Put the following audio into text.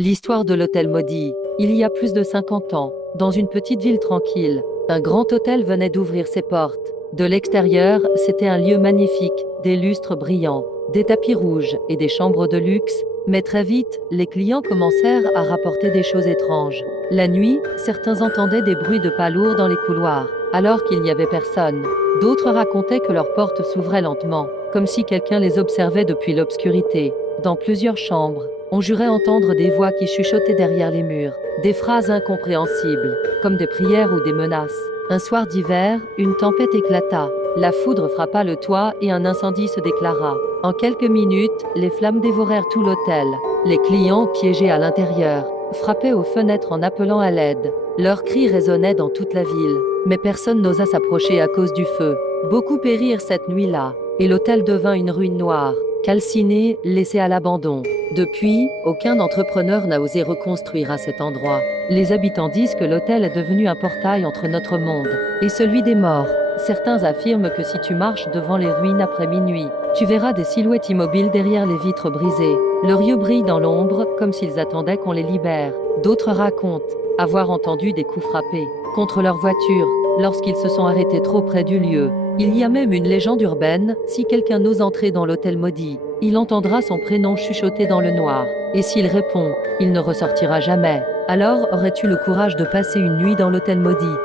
L'histoire de l'hôtel maudit. Il y a plus de 50 ans, dans une petite ville tranquille, un grand hôtel venait d'ouvrir ses portes. De l'extérieur, c'était un lieu magnifique, des lustres brillants, des tapis rouges et des chambres de luxe, mais très vite, les clients commencèrent à rapporter des choses étranges. La nuit, certains entendaient des bruits de pas lourds dans les couloirs, alors qu'il n'y avait personne. D'autres racontaient que leurs portes s'ouvraient lentement, comme si quelqu'un les observait depuis l'obscurité. Dans plusieurs chambres, on jurait entendre des voix qui chuchotaient derrière les murs, des phrases incompréhensibles, comme des prières ou des menaces. Un soir d'hiver, une tempête éclata. La foudre frappa le toit et un incendie se déclara. En quelques minutes, les flammes dévorèrent tout l'hôtel. Les clients, piégés à l'intérieur, frappaient aux fenêtres en appelant à l'aide. Leurs cris résonnaient dans toute la ville, mais personne n'osa s'approcher à cause du feu. Beaucoup périrent cette nuit-là, et l'hôtel devint une ruine noire, calciné, laissé à l'abandon. Depuis, aucun entrepreneur n'a osé reconstruire à cet endroit. Les habitants disent que l'hôtel est devenu un portail entre notre monde et celui des morts. Certains affirment que si tu marches devant les ruines après minuit, tu verras des silhouettes immobiles derrière les vitres brisées. Leurs yeux brillent dans l'ombre, comme s'ils attendaient qu'on les libère. D'autres racontent avoir entendu des coups frappés contre leur voiture lorsqu'ils se sont arrêtés trop près du lieu. Il y a même une légende urbaine, si quelqu'un ose entrer dans l'hôtel maudit, il entendra son prénom chuchoter dans le noir. Et s'il répond, il ne ressortira jamais. Alors, aurais-tu le courage de passer une nuit dans l'hôtel maudit ?